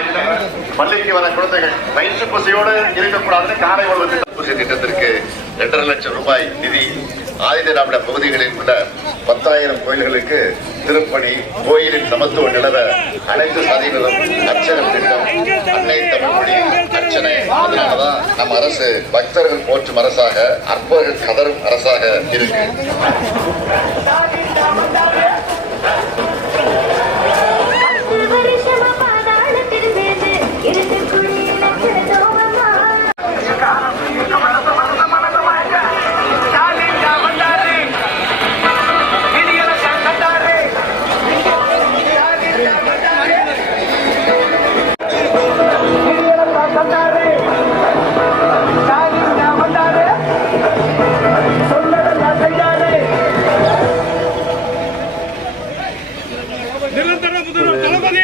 காலையில பள்ளிக்கு வர குழந்தைகள் வயிற்று பசியோடு இருக்கக்கூடாதுன்னு காலை உணவு தடுப்பூசி திட்டத்திற்கு 2.5 லட்சம் ரூபாய் நிதி ஆயுத திராவிட பகுதிகளில் உள்ள 10,000 கோயில்களுக்கு திருப்பணி, கோயிலின் சமத்துவ நிலவ அனைத்து சாதிகளும் அர்ச்சகம் திட்டம், அன்னை தமிழ் மொழி அர்ச்சனை. அதனாலதான் நம்ம அரசு பக்தர்கள் போற்றும் அரசாக, அற்பர்கள் கதரும் அரசாக இருக்கு. நிரந்தர முதல்வர் தளபதி